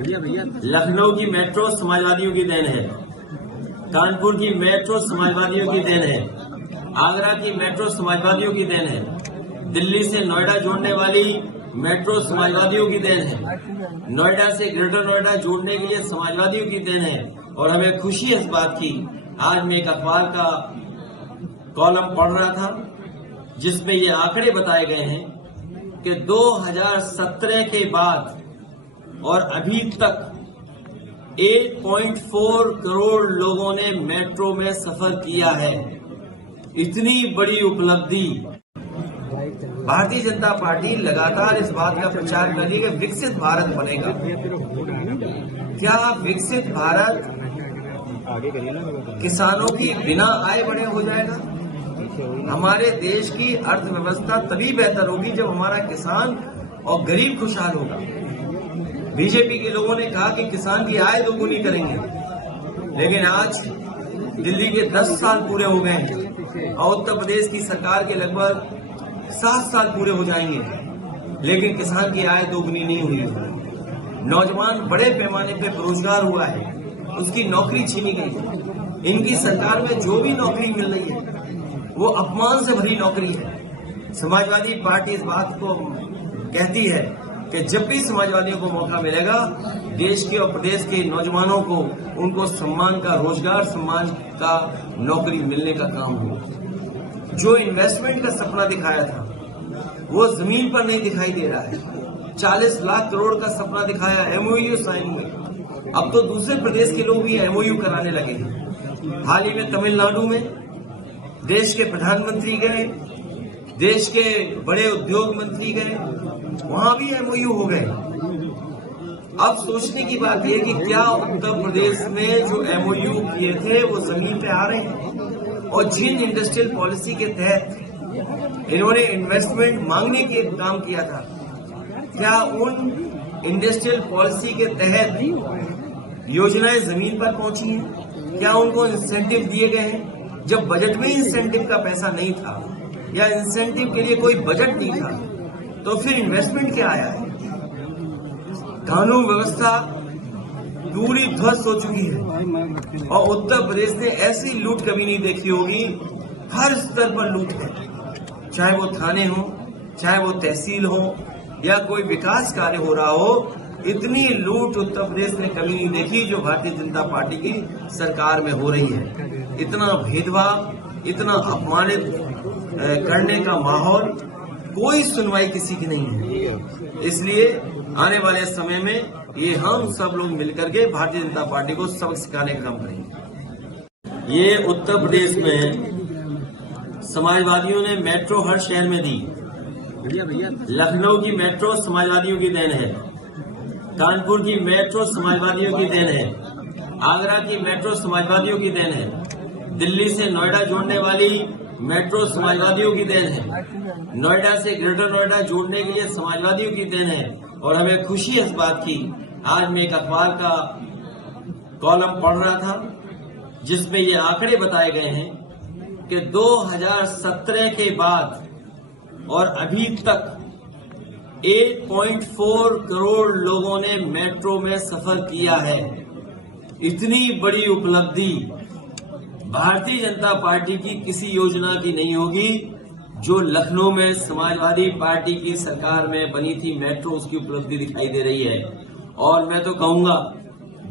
लखनऊ की मेट्रो समाजवादियों की देन है, कानपुर की मेट्रो समाजवादियों की देन है, आगरा की मेट्रो समाजवादियों की देन है, दिल्ली से नोएडा जोड़ने वाली मेट्रो समाजवादियों की देन है, नोएडा से ग्रेटर नोएडा जोड़ने के लिए समाजवादियों की देन है। और हमें खुशी है इस बात की, आज मैं एक अखबार का कॉलम पढ़ रहा था जिसमें ये आंकड़े बताए गए हैं कि 2017 के बाद और अभी तक 8.4 करोड़ लोगों ने मेट्रो में सफर किया है। इतनी बड़ी उपलब्धि। भारतीय जनता पार्टी लगातार इस बात का प्रचार कर रही है कि विकसित भारत बनेगा। क्या विकसित भारत किसानों की बिना आय बढ़े हो जाएगा? हमारे देश की अर्थव्यवस्था तभी बेहतर होगी जब हमारा किसान और गरीब खुशहाल होगा। बीजेपी के लोगों ने कहा कि किसान की आय दोगुनी करेंगे, लेकिन आज दिल्ली के 10 साल पूरे हो गए हैं और उत्तर प्रदेश की सरकार के लगभग 7 साल पूरे हो जाएंगे, लेकिन किसान की आय दोगुनी नहीं हुई। नौजवान बड़े पैमाने पे बेरोजगार हुआ है, उसकी नौकरी छीनी गई। इनकी सरकार में जो भी नौकरी मिल रही है वो अपमान से भरी नौकरी है। समाजवादी पार्टी इस बात को कहती है कि जब भी समाजवादियों को मौका मिलेगा, देश के और प्रदेश के नौजवानों को उनको सम्मान का, रोजगार सम्मान का, नौकरी मिलने का काम हो। जो इन्वेस्टमेंट का सपना दिखाया था वो जमीन पर नहीं दिखाई दे रहा है। 40 लाख करोड़ का सपना दिखाया, एमओयू साइन हुए, अब तो दूसरे प्रदेश के लोग भी एमओयू कराने लगे हैं। हाल ही में तमिलनाडु में देश के प्रधानमंत्री गए, देश के बड़े उद्योग मंत्री गए, वहां भी एमओयू हो गए। अब सोचने की बात यह कि क्या उत्तर प्रदेश में जो एमओयू किए थे वो जमीन पे आ रहे हैं? और जिन इंडस्ट्रियल पॉलिसी के तहत इन्होंने इन्वेस्टमेंट मांगने के काम किया था, क्या उन इंडस्ट्रियल पॉलिसी के तहत योजनाएं जमीन पर पहुंची हैं? क्या उनको इंसेंटिव दिए गए हैं? जब बजट में इंसेंटिव का पैसा नहीं था या इंसेंटिव के लिए कोई बजट नहीं था, तो फिर इन्वेस्टमेंट क्या आया है? कानून व्यवस्था पूरी ध्वस्त हो चुकी है और उत्तर प्रदेश ने ऐसी लूट कभी नहीं देखी होगी। हर स्तर पर लूट है, चाहे वो थाने हो, चाहे वो तहसील हो या कोई विकास कार्य हो रहा हो। इतनी लूट उत्तर प्रदेश ने कभी नहीं देखी जो भारतीय जनता पार्टी की सरकार में हो रही है। इतना भेदभाव, इतना अपमानित करने का माहौल, कोई सुनवाई किसी की नहीं है। इसलिए आने वाले समय में ये हम सब लोग मिलकर के भारतीय जनता पार्टी को सबक सिखाने का काम करेंगे। ये उत्तर प्रदेश में समाजवादियों ने मेट्रो हर शहर में दी। लखनऊ की मेट्रो समाजवादियों की देन है, कानपुर की मेट्रो समाजवादियों की देन है, आगरा की मेट्रो समाजवादियों की देन है, दिल्ली से नोएडा जोड़ने वाली मेट्रो समाजवादियों की देन है, नोएडा से ग्रेटर नोएडा जोड़ने के लिए समाजवादियों की देन है। और हमें खुशी है इस बात की, आज मैं एक अखबार का कॉलम पढ़ रहा था जिसमें ये आंकड़े बताए गए हैं कि 2017 के बाद और अभी तक 8.4 करोड़ लोगों ने मेट्रो में सफर किया है। इतनी बड़ी उपलब्धि भारतीय जनता पार्टी की किसी योजना की नहीं होगी जो लखनऊ में समाजवादी पार्टी की सरकार में बनी थी मेट्रो, उसकी उपलब्धि दिखाई दे रही है। और मैं तो कहूंगा,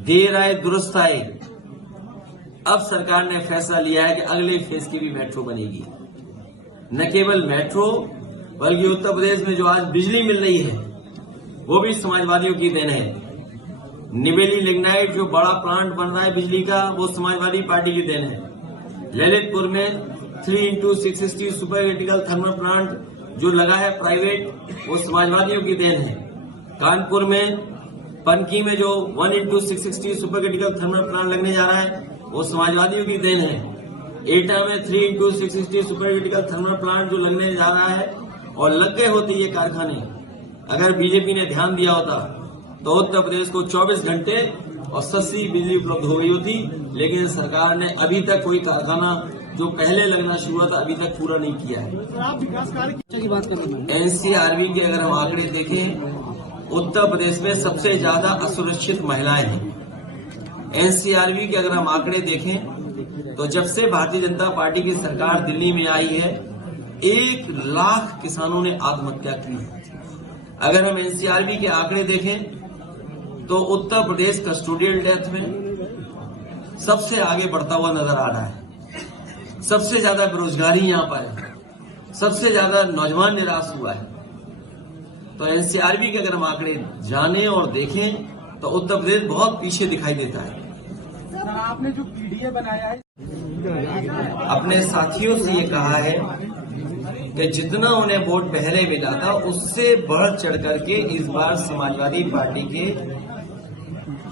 देर आए दुरुस्त आए। अब सरकार ने फैसला लिया है कि अगले फेज की भी मेट्रो बनेगी। न केवल मेट्रो बल्कि उत्तर प्रदेश में जो आज बिजली मिल रही है वो भी समाजवादियों की देन है। निवेली लिग्नाइट जो बड़ा प्लांट बन रहा है बिजली का, वो समाजवादी पार्टी की देन है। ललितपुर में 3x660 super critical thermal plant जो लगा है प्राइवेट, वो समाजवादियों की देन है। कानपुर में पनकी में जो 1x660 super critical thermal plant लगने जा रहा है वो समाजवादियों की देन है। एटा में 3x660 super critical thermal plant जो लगने जा रहा है और लग गए होते ये कारखाने, अगर बीजेपी ने ध्यान दिया होता तो उत्तर प्रदेश को 24 घंटे और सस्ती बिजली उपलब्ध हो गई होती। लेकिन सरकार ने अभी तक कोई कारखाना जो पहले लगना शुरू हुआ था अभी तक पूरा नहीं किया है। आप विकास कार्य की बात कर रहे हैं। एनसीआरबी के अगर हम आंकड़े देखें उत्तर प्रदेश में सबसे ज्यादा असुरक्षित महिलाएं हैं। एनसीआरबी के अगर हम आंकड़े देखें तो जब से भारतीय जनता पार्टी की सरकार दिल्ली में आई है 1 लाख किसानों ने आत्महत्या की है। अगर हम एनसीआरबी के आंकड़े देखें तो उत्तर प्रदेश कस्टोडियल डेथ में सबसे आगे बढ़ता हुआ नजर आ रहा है। सबसे ज्यादा बेरोजगारी यहां पर है, सबसे ज्यादा नौजवान निराश हुआ है। तो एनसीआरबी के अगर हम आंकड़े जानें और देखें तो उत्तर प्रदेश बहुत पीछे दिखाई देता है। आपने जो पीडीए बनाया है, अपने साथियों से ये कहा है कि जितना उन्हें वोट पहले मिला था उससे बढ़ चढ़ करके इस बार समाजवादी पार्टी के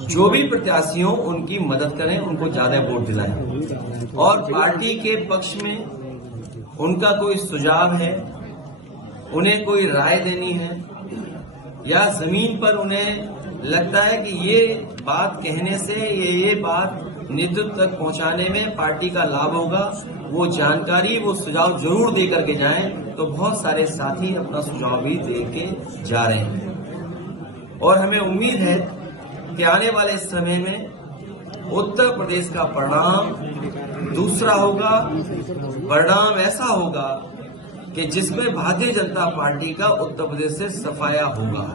जो भी प्रत्याशी हो उनकी मदद करें, उनको ज्यादा वोट दिलाएं। और पार्टी के पक्ष में उनका कोई सुझाव है, उन्हें कोई राय देनी है या जमीन पर उन्हें लगता है कि ये बात कहने से ये बात नेतृत्व तक पहुंचाने में पार्टी का लाभ होगा, वो जानकारी वो सुझाव जरूर दे करके जाएं। तो बहुत सारे साथी अपना सुझाव भी दे के जा रहे हैं और हमें उम्मीद है कि आने वाले समय में उत्तर प्रदेश का परिणाम दूसरा होगा। परिणाम ऐसा होगा कि जिसमें भारतीय जनता पार्टी का उत्तर प्रदेश से सफाया होगा।